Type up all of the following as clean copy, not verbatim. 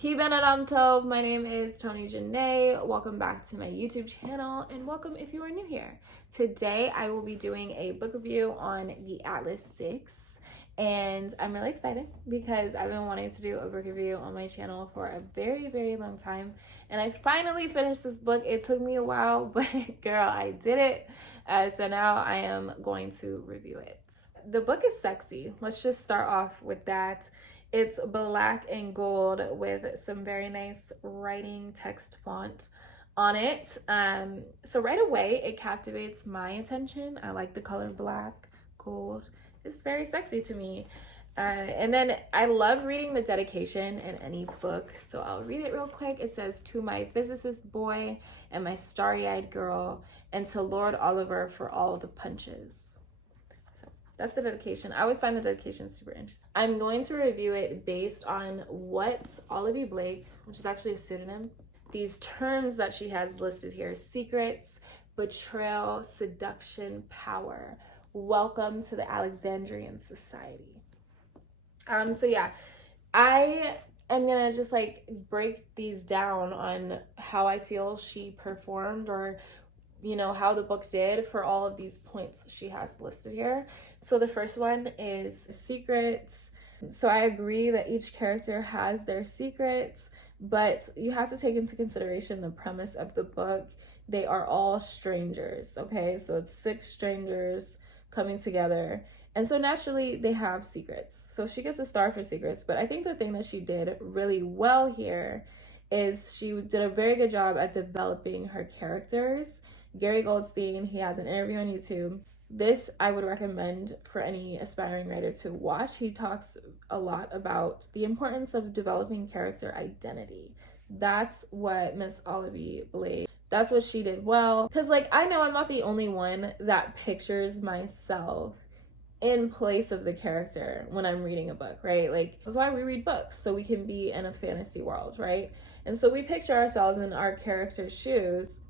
Hey Benadam Tov, my name is Tony Janae. Welcome back to my YouTube channel and welcome if you are new here. Today I will be doing a book review on the Atlas 6 and I'm really excited because I've been wanting to do a book review on my channel for a very long time and I finally finished this book. It took me a while, but girl, I did it. So now I am going to review it. The book is sexy. Let's just start off with that. It's black and gold with some very nice writing text font on it. So right away, it captivates my attention. I like the color black, gold. It's very sexy to me. And then I love reading the dedication in any book. So I'll read it real quick. It says, "To my physicist boy and my starry-eyed girl, and to Lord Oliver for all the punches." That's the dedication. I always find the dedication super interesting. I'm going to review it based on what Olivia Blake, which is actually a pseudonym, these terms that she has listed here: secrets, betrayal, seduction, power. Welcome to the Alexandrian Society. So yeah, I am gonna just like break these down on how I feel she performed, or how the book did for all of these points she has listed here. So the first one is secrets. So I agree that each character has their secrets, but you have to take into consideration the premise of the book. They are all strangers, okay? So it's 6 strangers coming together. And so naturally they have secrets. So she gets a star for secrets, but I think the thing that she did really well here is she did a very good job at developing her characters. Gary Goldstein, he has an interview on YouTube. This I would recommend for any aspiring writer to watch. He talks a lot about the importance of developing character identity. That's what Miss Olivia Blake, that's what she did well. Because I know I'm not the only one that pictures myself in place of the character when I'm reading a book, right? That's why we read books, so we can be in a fantasy world, right? And so we picture ourselves in our character's shoes.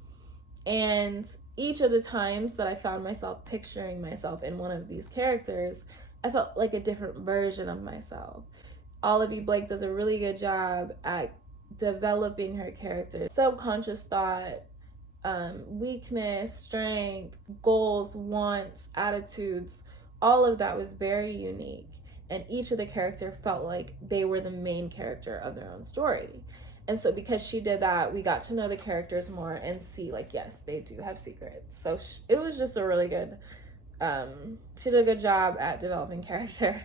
And each of the times that I found myself picturing myself in one of these characters, I felt like a different version of myself. Olivia Blake does a really good job at developing her character. Subconscious thought, weakness, strength, goals, wants, attitudes, all of that was very unique. And each of the characters felt like they were the main character of their own story. And so because she did that, we got to know the characters more and see, yes, they do have secrets. So it was just a really good, she did a good job at developing character.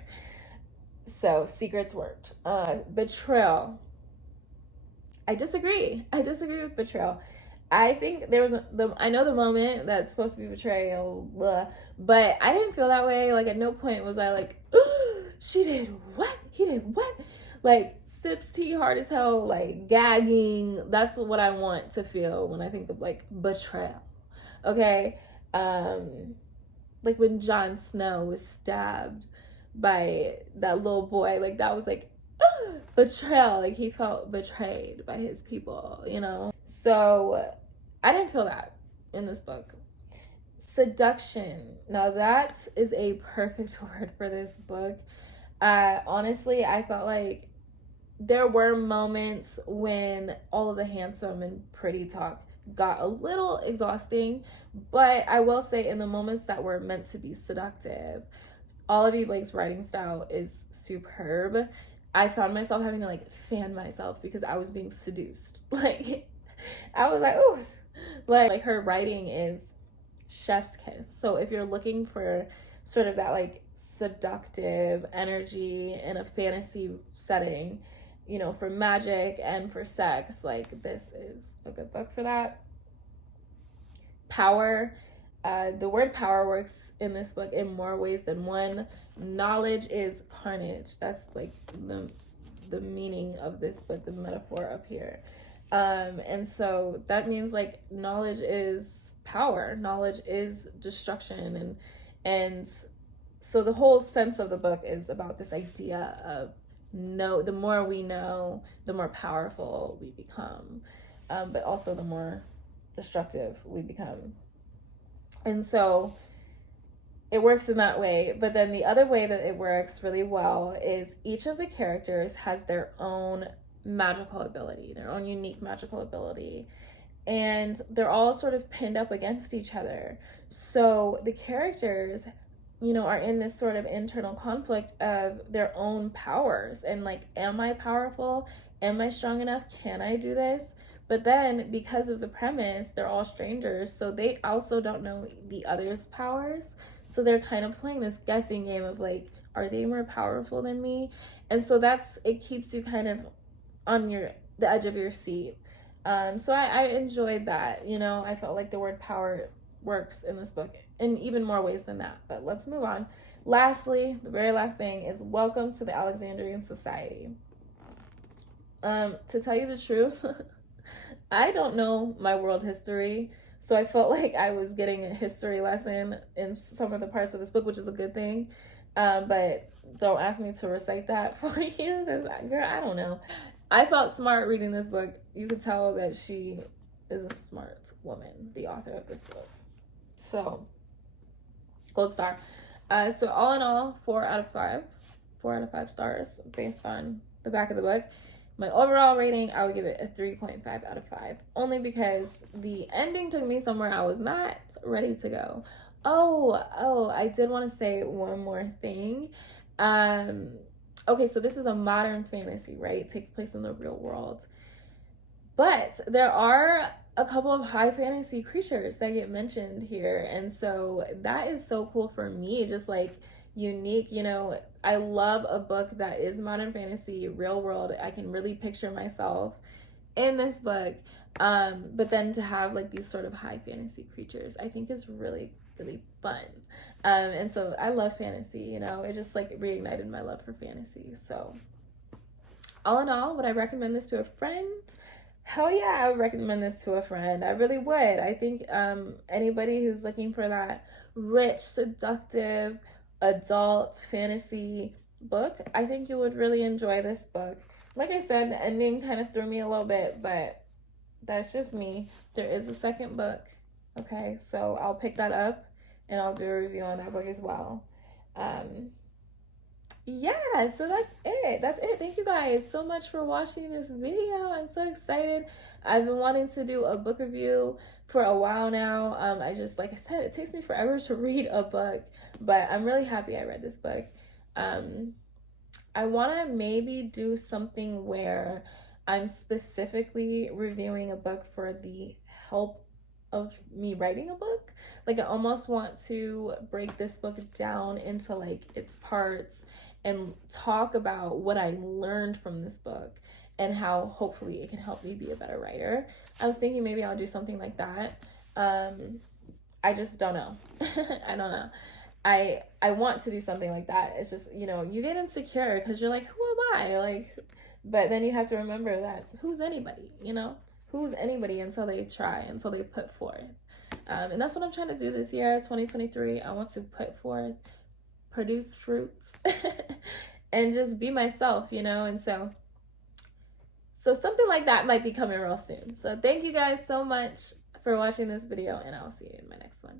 So secrets worked. Betrayal. I disagree with betrayal. I think there was I know the moment that's supposed to be betrayal, but I didn't feel that way. At no point was I like, oh, she did what? He did what? Sips tea hard as hell, gagging. That's what I want to feel when I think of betrayal. Okay? When Jon Snow was stabbed by that little boy, that was betrayal. He felt betrayed by his people, So I didn't feel that in this book. Seduction. Now that is a perfect word for this book. Honestly, I felt like there were moments when all of the handsome and pretty talk got a little exhausting, but I will say in the moments that were meant to be seductive, Olivia Blake's writing style is superb. I found myself having to fan myself because I was being seduced. I was ooh. Her writing is chef's kiss. So if you're looking for sort of that seductive energy in a fantasy setting, for magic and for sex, this is a good book for that. Power. The word power works in this book in more ways than one. Knowledge is carnage. That's the meaning of this book, the metaphor up here. And so that means knowledge is power. Knowledge is destruction. And so the whole sense of the book is about this idea of the more we know, the more powerful we become, but also the more destructive we become. And so it works in that way. But then the other way that it works really well is each of the characters has their own magical ability, their own unique magical ability. And they're all sort of pinned up against each other. So the characters, you know, are in this sort of internal conflict of their own powers and like, am I powerful? Am I strong enough? Can I do this? But then because of the premise, they're all strangers, so they also don't know the other's powers. So they're kind of playing this guessing game of like, are they more powerful than me? And so it keeps you kind of on the edge of your seat. So I enjoyed that. You know, I felt like the word power works in this book in even more ways than that. But let's move on. Lastly, the very last thing is welcome to the Alexandrian Society. To tell you the truth, I don't know my world history, so I felt like I was getting a history lesson in some of the parts of this book, which is a good thing. But don't ask me to recite that for you, because girl, I don't know. I felt smart reading this book. You could tell that she is a smart woman, the author of this book. So, gold star. So all in all, 4 out of 5. 4 out of 5 stars based on the back of the book. My overall rating, I would give it a 3.5 out of 5. Only because the ending took me somewhere I was not ready to go. Oh, I did want to say one more thing. Okay, so this is a modern fantasy, right? It takes place in the real world. But there are a couple of high fantasy creatures that get mentioned here. And so that is so cool for me, just like unique. You know, I love a book that is modern fantasy, real world. I can really picture myself in this book. But then to have like these sort of high fantasy creatures, I think is really, really fun. And so I love fantasy, you know, it just like reignited my love for fantasy. So all in all, would I recommend this to a friend? Hell yeah, I would recommend this to a friend. I really would. I think anybody who's looking for that rich, seductive, adult fantasy book, I think you would really enjoy this book. Like I said, the ending kind of threw me a little bit, but that's just me. There is a second book, okay? So I'll pick that up and I'll do a review on that book as well. Yeah, so that's it. Thank you guys so much for watching this video. I'm so excited. I've been wanting to do a book review for a while now. I just, like I said, it takes me forever to read a book, but I'm really happy I read this book. I want to maybe do something where I'm specifically reviewing a book for the help of me writing a book. Like I almost want to break this book down into like its parts and talk about what I learned from this book and how hopefully it can help me be a better writer. I was thinking maybe I'll do something like that. I just don't know. I don't know. I want to do something like that. It's just, you know, you get insecure because you're like, who am I? Like, but then you have to remember that who's anybody, you know? Who's anybody until they try, until they put forth. And that's what I'm trying to do this year, 2023. I want to put forth, produce fruits, and just be myself, you know? And so something like that might be coming real soon. So thank you guys so much for watching this video, and I'll see you in my next one.